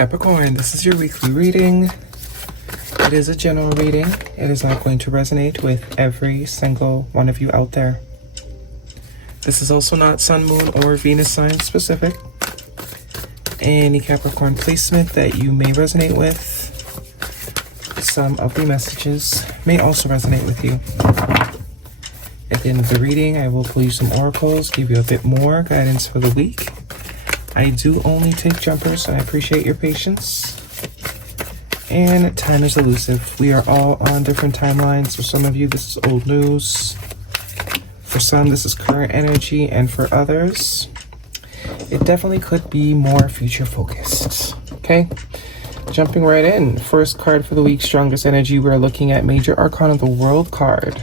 Capricorn, this is your weekly reading. It is a general reading. It is not going to resonate with every single one of you out there. This is also not Sun, Moon, or Venus sign specific. Any Capricorn placement that you may resonate with, some of the messages may also resonate with you. At the end of the reading, I will pull you some oracles, give you a bit more guidance for the week. I do only take jumpers, so I appreciate your patience. And time is elusive. We are all on different timelines. For some of you, this is old news. For some, this is current energy. And for others, it definitely could be more future focused. Okay? Jumping right in. First card for the week, strongest energy. We're looking at Major Arcana, the World card.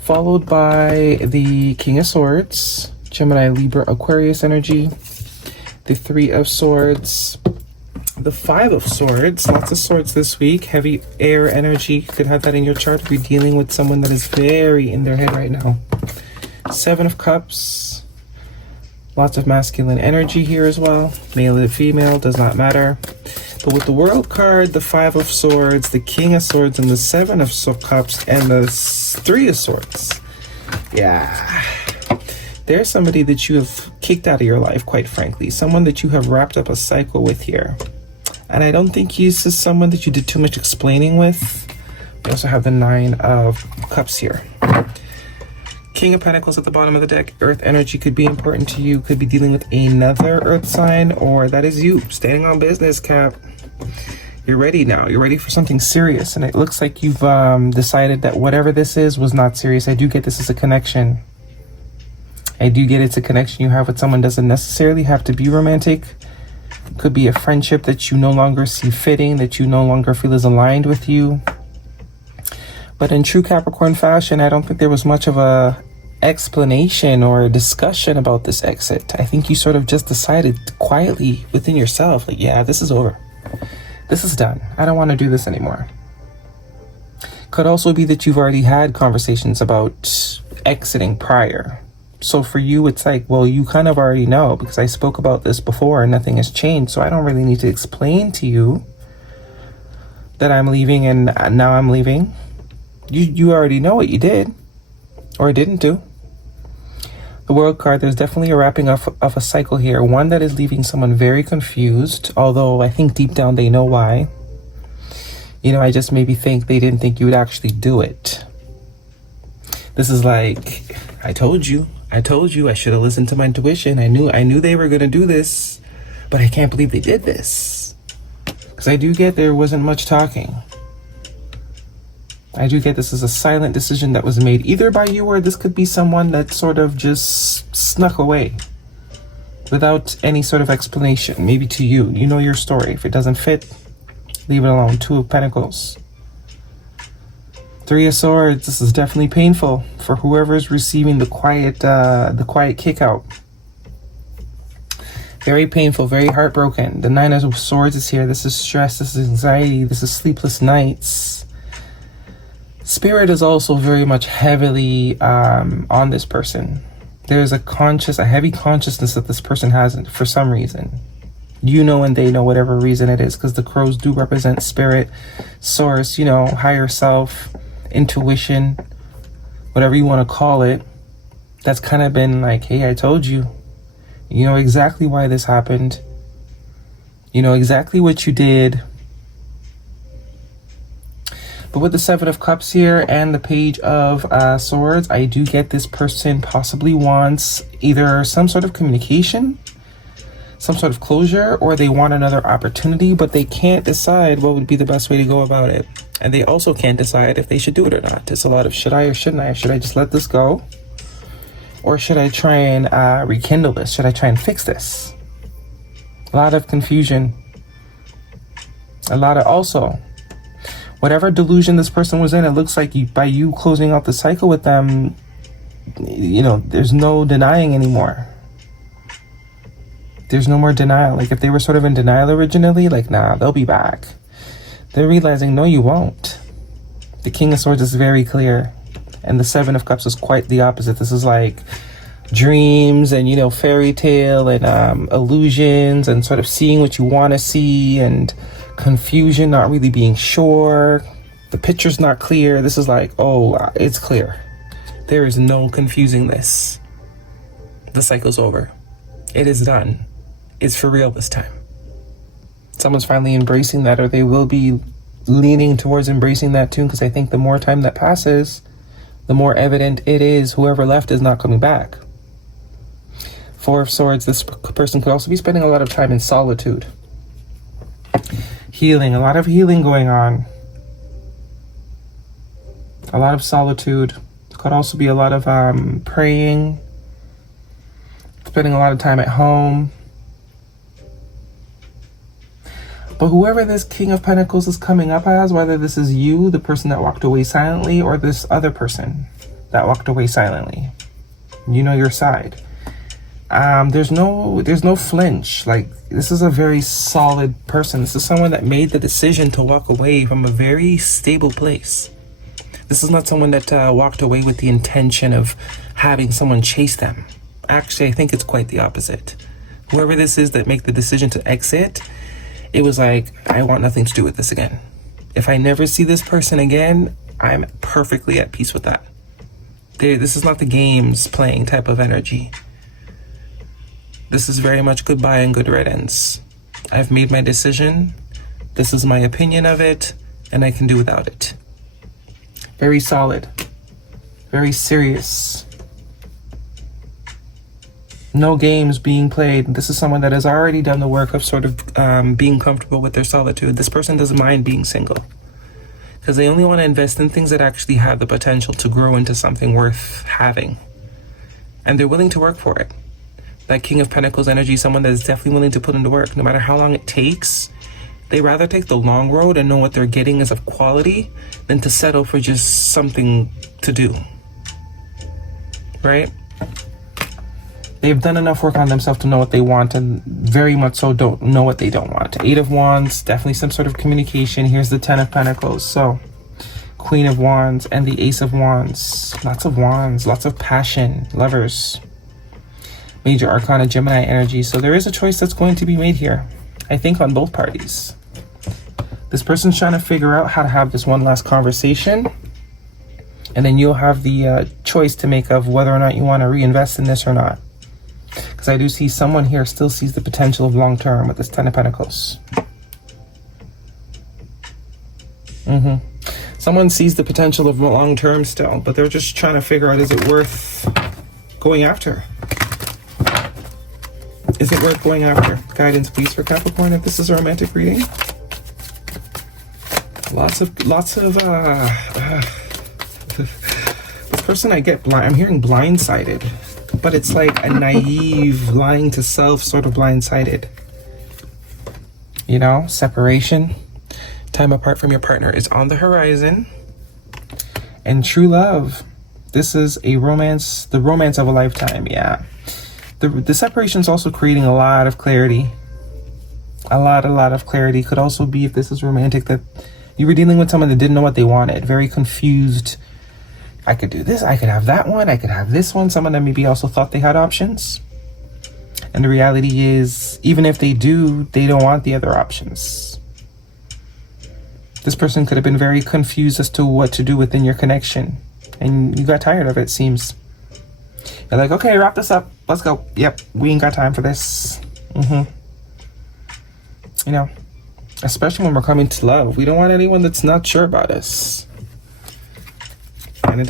Followed by the King of Swords, Gemini, Libra, Aquarius energy. The Three of Swords, the Five of Swords, lots of swords this week, heavy air energy. You could have that in your chart if you're dealing with someone that is very in their head right now. Seven of Cups, lots of masculine energy here as well. Male or female, does not matter. But with the World card, the Five of Swords, the King of Swords, and the Seven of Cups, and the Three of Swords. Yeah. There's somebody that you have kicked out of your life, quite frankly. Someone that you have wrapped up a cycle with here. And I don't think this is someone that you did too much explaining with. We also have the Nine of Cups here. King of Pentacles at the bottom of the deck. Earth energy could be important to you. Could be dealing with another earth sign, or that is you standing on business, Cap. You're ready now. You're ready for something serious. And it looks like you've decided that whatever this is was not serious. I do get this as a connection. I do get it's a connection you have with someone. Doesn't necessarily have to be romantic. Could be a friendship that you no longer see fitting, that you no longer feel is aligned with you. But in true Capricorn fashion, I don't think there was much of a explanation or a discussion about this exit. I think you sort of just decided quietly within yourself, like, yeah, this is over. This is done. I don't want to do this anymore. Could also be that you've already had conversations about exiting prior. So for you, it's like, well, you kind of already know because I spoke about this before and nothing has changed. So I don't really need to explain to you that I'm leaving and now I'm leaving. You already know what you did or didn't do. The World card, there's definitely a wrapping up of a cycle here. One that is leaving someone very confused, although I think deep down they know why. You know, I just maybe think they didn't think you would actually do it. This is like, I told you I should have listened to my intuition. I knew they were going to do this, but I can't believe they did this. Because I do get there wasn't much talking. I do get this is a silent decision that was made either by you or this could be someone that sort of just snuck away without any sort of explanation. Maybe to you. You know your story. If it doesn't fit, leave it alone. Two of Pentacles. Three of Swords, this is definitely painful for whoever is receiving the quiet kick out. Very painful, very heartbroken. The Nine of Swords is here. This is stress, this is anxiety, this is sleepless nights. Spirit is also very much heavily on this person. There's a heavy consciousness that this person has for some reason. You know and they know whatever reason it is, because the crows do represent spirit, source, you know, higher self, intuition, whatever you want to call it. That's kind of been like, hey, I told you. You know exactly why this happened. You know exactly what you did. But with the Seven of Cups here and the Page of Swords, I do get this person possibly wants either some sort of communication, some sort of closure, or they want another opportunity, but they can't decide what would be the best way to go about it. And they also can't decide if they should do it or not. It's a lot of should I or shouldn't I? Should I just let this go? Or should I try and rekindle this? Should I try and fix this? A lot of confusion. A lot of also, whatever delusion this person was in, it looks like by you closing out the cycle with them, you know, there's no denying anymore. There's no more denial. Like if they were sort of in denial originally, like, nah, they'll be back. They're realizing, no, you won't. The King of Swords is very clear. And the Seven of Cups is quite the opposite. This is like, dreams and, you know, fairy tale and illusions and sort of seeing what you want to see and confusion, not really being sure. The picture's not clear. This is like, oh, it's clear. There is no confusing this. The cycle's over. It is done. It's for real this time. Someone's finally embracing that, or they will be leaning towards embracing that too, because I think the more time that passes, the more evident it is whoever left is not coming back. Four of Swords, this person could also be spending a lot of time in solitude. Healing, a lot of healing going on. A lot of solitude. Could also be a lot of praying. Spending a lot of time at home. But whoever this King of Pentacles is coming up as, whether this is you, the person that walked away silently, or this other person that walked away silently, you know your side. There's no flinch. Like, this is a very solid person. This is someone that made the decision to walk away from a very stable place. This is not someone that walked away with the intention of having someone chase them. Actually, I think it's quite the opposite. Whoever this is that make the decision to exit, it was like, I want nothing to do with this again. If I never see this person again, I'm perfectly at peace with that. This is not the games playing type of energy. This is very much goodbye and good riddance. I've made my decision. This is my opinion of it, and I can do without it. Very solid. Very serious. No games being played. This is someone that has already done the work of sort of being comfortable with their solitude. This person doesn't mind being single, because they only want to invest in things that actually have the potential to grow into something worth having. And they're willing to work for it. That King of Pentacles energy, someone that is definitely willing to put into work, no matter how long it takes. They rather take the long road and know what they're getting is of quality than to settle for just something to do. Right? They've done enough work on themselves to know what they want, and very much so don't know what they don't want. Eight of Wands, definitely some sort of communication. Here's the Ten of Pentacles. So, Queen of Wands and the Ace of Wands. Lots of wands, lots of passion, lovers. Major Arcana, Gemini energy. So there is a choice that's going to be made here, I think, on both parties. This person's trying to figure out how to have this one last conversation, and then you'll have the choice to make of whether or not you want to reinvest in this or not. Because I do see someone here still sees the potential of long term with this Ten of Pentacles. Someone sees the potential of long term still, but they're just trying to figure out, is it worth going after? Is it worth going after? Guidance, please, for Capricorn, if this is a romantic reading. Lots of this person, I get blind. I'm hearing blindsided, but it's like a naive, lying to self sort of blindsided. You know, separation, time apart from your partner is on the horizon, and true love. This is a romance, the romance of a lifetime. Yeah. The separation is also creating a lot of clarity. A lot of clarity. Could also be, if this is romantic, that you were dealing with someone that didn't know what they wanted. Very confused. I could do this. I could have that one. I could have this one. Someone that maybe also thought they had options. And the reality is, even if they do, they don't want the other options. This person could have been very confused as to what to do within your connection. And you got tired of it, seems. You're like, okay, wrap this up. Let's go. Yep, we ain't got time for this. You know, especially when we're coming to love. We don't want anyone that's not sure about us. And it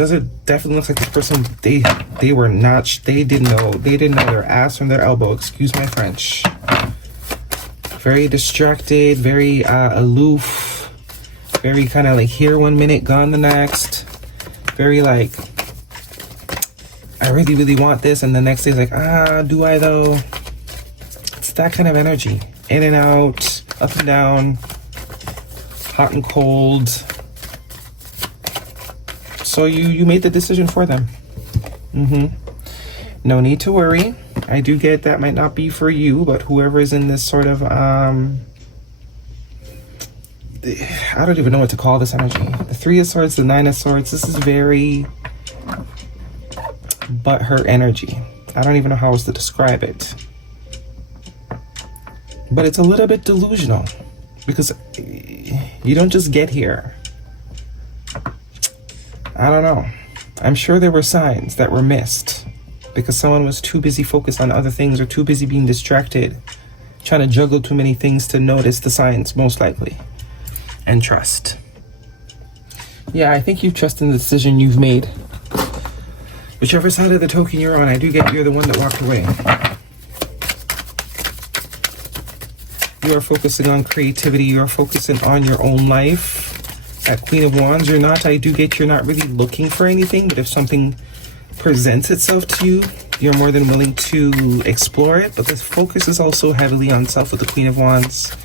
definitely looks like this person, they were not, they didn't know their ass from their elbow. Excuse my French. Very distracted, very aloof, very kind of like here one minute, gone the next. Very like, I really want this, and the next day is like, do I though? It's that kind of energy. In and out, up and down, hot and cold. So you made the decision for them. No need to worry. I do get that might not be for you, but whoever is in this sort of I don't even know what to call this energy. The Three of Swords, the Nine of Swords, this is very butthurt energy. I don't even know how else to describe it. But it's a little bit delusional because you don't just get here. I don't know. I'm sure there were signs that were missed because someone was too busy focused on other things or too busy being distracted, trying to juggle too many things to notice the signs, most likely. And trust. Yeah, I think you trust in the decision you've made. Whichever side of the token you're on, I do get you're the one that walked away. You are focusing on creativity. You are focusing on your own life. At Queen of Wands, you're not. I do get you're not really looking for anything, but if something presents itself to you, you're more than willing to explore it. But the focus is also heavily on self with the Queen of Wands.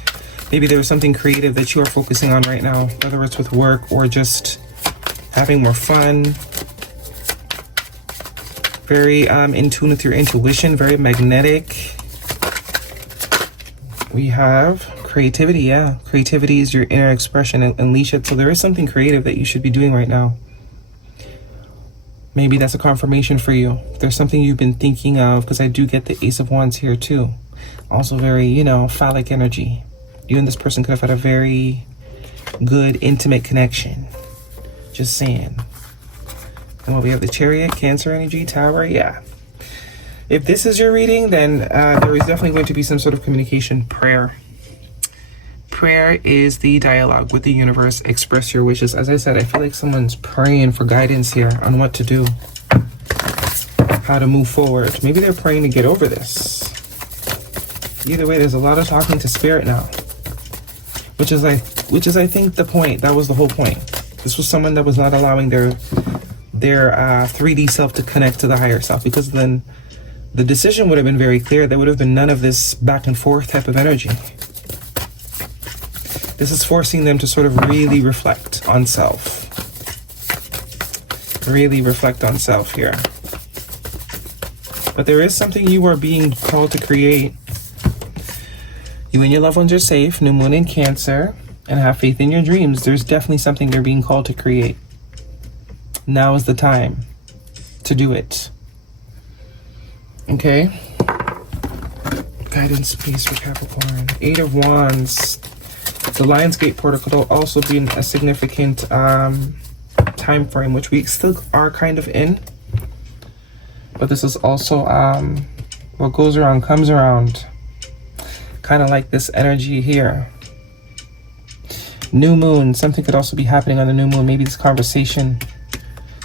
Maybe there's something creative that you are focusing on right now, whether it's with work or just having more fun. Very in tune with your intuition, very magnetic. We have creativity, yeah. Creativity is your inner expression. Unleash it. So there is something creative that you should be doing right now. Maybe that's a confirmation for you. There's something you've been thinking of, because I do get the Ace of Wands here too. Also very, you know, phallic energy. You and this person could have had a very good, intimate connection. Just saying. And while we have the Chariot, Cancer energy, Tower, yeah. If this is your reading, then there is definitely going to be some sort of communication. Prayer. Prayer is the dialogue with the universe. Express your wishes. As I said, I feel like someone's praying for guidance here on what to do, how to move forward. Maybe they're praying to get over this. Either way, there's a lot of talking to spirit now, which is I think the point. That was the whole point. This was someone that was not allowing their 3D self to connect to the higher self, because then the decision would have been very clear. There would have been none of this back and forth type of energy. This is forcing them to sort of really reflect on self. Really reflect on self here. But there is something you are being called to create. You and your loved ones are safe. New moon in Cancer. And have faith in your dreams. There's definitely something you're being called to create. Now is the time to do it. Okay. Guidance, peace for Capricorn. 8 of Wands. The Lionsgate portal could also be a significant time frame, which we still are kind of in. But this is also what goes around comes around. Kind of like this energy here. New moon. Something could also be happening on the new moon. Maybe this conversation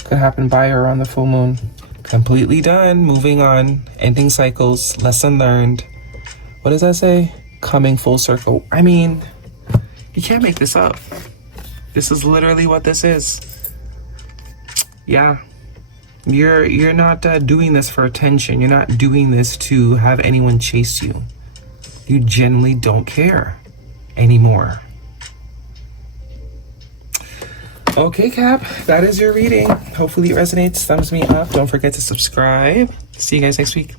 could happen by or on the full moon. Completely done. Moving on. Ending cycles. Lesson learned. What does that say? Coming full circle. I mean, you can't make this up. This is literally what this is. Yeah. You're not doing this for attention. You're not doing this to have anyone chase you. You genuinely don't care anymore. Okay, Cap, that is your reading. Hopefully it resonates. Thumbs me up. Don't forget to subscribe. See you guys next week.